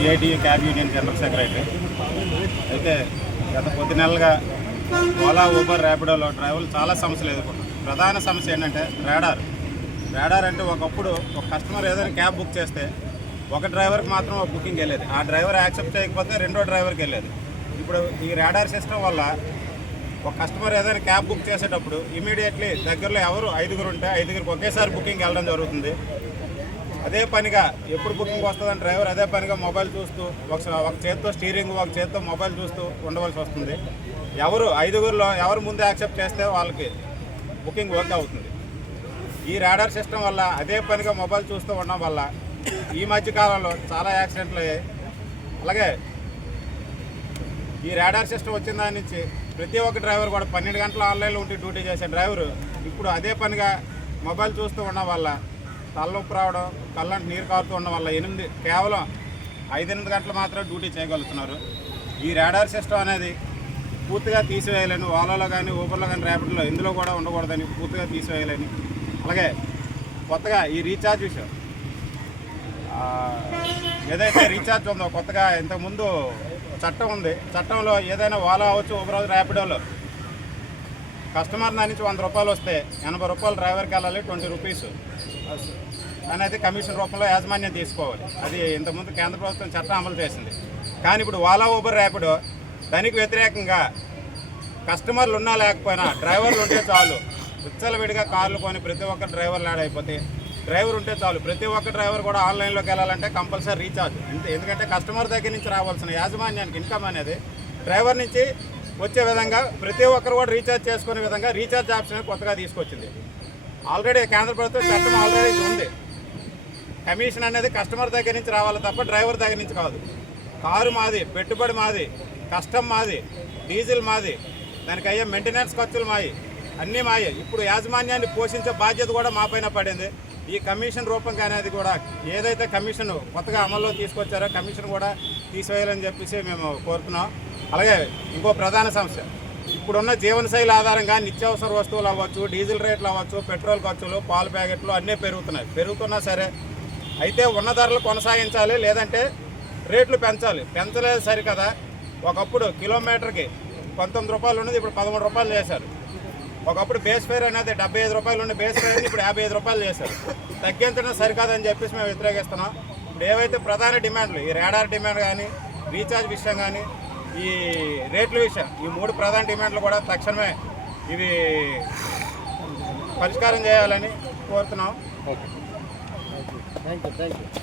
CITU cab union general secretary. అయితే గత కొద్ది నెలలుగా ఓలా, ఊబర్, ర్యాపిడోలో డ్రైవర్లు చాలా సమస్యలు ఎదుర్కొంటారు. ప్రధాన సమస్య ఏంటంటే రాడార్ అంటే ఒకప్పుడు ఒక కస్టమర్ ఏదైనా క్యాబ్ బుక్ చేస్తే ఒక డ్రైవర్కి మాత్రం ఒక బుకింగ్ వెళ్ళేది. ఆ డ్రైవర్ యాక్సెప్ట్ చేయకపోతే రెండో డ్రైవర్కి వెళ్ళేది. ఇప్పుడు ఈ రాడార్ సిస్టమ్ వల్ల ఒక కస్టమర్ ఏదైనా క్యాబ్ బుక్ చేసేటప్పుడు ఇమీడియట్లీ దగ్గరలో ఎవరు 5గురు ఉంటే 5గురికి ఒకేసారి బుకింగ్ వెళ్ళడం జరుగుతుంది. అదే పనిగా ఎప్పుడు బుకింగ్ వస్తుందని డ్రైవర్ అదే పనిగా మొబైల్ చూస్తూ ఒక చేత్తో స్టీరింగ్, ఒక చేత్తో మొబైల్ చూస్తూ ఉండవలసి వస్తుంది. 5గురిలో ఎవరు ముందు యాక్సెప్ట్ చేస్తే వాళ్ళకి బుకింగ్ ఓకే అవుతుంది. ఈ రాడార్ సిస్టమ్ వల్ల అదే పనిగా మొబైల్ చూస్తూ ఉండడం వల్ల ఈ మధ్యకాలంలో చాలా యాక్సిడెంట్లు అయ్యాయి. అలాగే ఈ రాడార్ సిస్టమ్ వచ్చిన దాని నుంచి ప్రతి ఒక్క డ్రైవర్ కూడా 12 గంటలు ఆన్లైన్లో ఉండి డ్యూటీ చేసే డ్రైవరు ఇప్పుడు అదే పనిగా మొబైల్ చూస్తూ ఉండడం వల్ల తలనొప్పి రావడం, కళ్ళంటి నీరు కారుతూ ఉండడం వల్ల కేవలం 5-8 గంటలు మాత్రమే డ్యూటీ చేయగలుగుతున్నారు. ఈ రాడార్ సిస్టమ్ అనేది పూర్తిగా తీసివేయాలని, ఓలాలో కానీ, ఊబర్లో కానీ, ర్యాపిడోలో ఇందులో కూడా ఉండకూడదని పూర్తిగా తీసివేయాలని. అలాగే కొత్తగా ఈ రీఛార్జ్ విషయం ఏదైతే రీఛార్జ్ ఉందో కొత్తగా ఇంతకుముందు చట్టం ఉంది. చట్టంలో ఏదైనా ఓలా అవ్వచ్చు, ఊబర్ అవ్వచ్చు, ర్యాపిడోలో కస్టమర్ దాని నుంచి 100 రూపాయలు వస్తే 80 రూపాయలు డ్రైవర్కి వెళ్ళాలి, 20 రూపీస్ అనేది కమిషన్ రూపంలో యాజమాన్యం తీసుకోవాలి. అది ఇంతకుముందు కేంద్ర ప్రభుత్వం చట్టం అమలు చేసింది. కానీ ఇప్పుడు ఓలా, ఊబర్, ర్యాపిడో దానికి వ్యతిరేకంగా కస్టమర్లు ఉన్నా లేకపోయినా డ్రైవర్లు ఉంటే చాలు, విచ్చలవిడిగా కార్లు కొని ప్రతి ఒక్క డ్రైవర్లు యాడ్ అయిపోతే డ్రైవర్ ఉంటే చాలు. ప్రతి ఒక్క డ్రైవర్ కూడా ఆన్లైన్లోకి వెళ్ళాలంటే కంపల్సరీ రీఛార్జ్. ఎందుకంటే కస్టమర్ దగ్గర నుంచి రావాల్సిన యాజమాన్యానికి ఇన్కమ్ అనేది డ్రైవర్ నుంచి వచ్చే విధంగా ప్రతి ఒక్కరు కూడా రీఛార్జ్ చేసుకునే విధంగా రీఛార్జ్ ఆప్షన్ కొత్తగా తీసుకొచ్చింది. ఆల్రెడీ కేంద్ర ప్రభుత్వం చట్టం ఆల్రెడీ ఉంది. కమిషన్ అనేది కస్టమర్ దగ్గర నుంచి రావాలి తప్ప డ్రైవర్ దగ్గర నుంచి కాదు. కారు మాది, పెట్టుబడి మాది, కష్టం మాది, డీజిల్ మాది, దానికి అయ్యే మెయింటెనెన్స్ ఖర్చులు మాయి, అన్నీ మాయే. ఇప్పుడు యాజమాన్యాన్ని పోషించే బాధ్యత కూడా మా పైన పడింది. ఈ కమిషన్ రూపంగా అనేది కూడా ఏదైతే కమిషన్ కొత్తగా అమల్లో తీసుకొచ్చారో కమిషన్ కూడా తీసివేయాలని చెప్పేసి మేము కోరుతున్నాం. అలాగే ఇంకో ప్రధాన సమస్య, ఇప్పుడున్న జీవనశైలి ఆధారంగా నిత్యావసర వస్తువులు అవ్వచ్చు, డీజిల్ రేట్లు అవ్వచ్చు, పెట్రోల్ ఖర్చులు, పాల ప్యాకెట్లు అన్నీ పెరుగుతున్నా సరే అయితే ఉన్న ధరలు కొనసాగించాలి, లేదంటే రేట్లు పెంచలేదు సరికదా. ఒకప్పుడు కిలోమీటర్కి 19 రూపాయలు ఉన్నది ఇప్పుడు 13 రూపాయలు చేశారు. ఒకప్పుడు బేస్ ఫేర్ అనేది 75 రూపాయలు ఉండే బేస్ ఫేర్ ఇప్పుడు 55 రూపాయలు చేశారు. తగ్గించడం సరికాదని చెప్పేసి మేము వ్యతిరేకిస్తున్నాం. ఇప్పుడు ఏవైతే ప్రధాన డిమాండ్లు, ఈ రాడార్ డిమాండ్ కానీ, రీఛార్జ్ విషయం కానీ, ఈ రేట్ల విషయం, ఈ 3 ప్రధాన డిమాండ్లు కూడా తక్షణమే ఇవి పరిష్కారం చేయాలని కోరుతున్నాం. Thank you.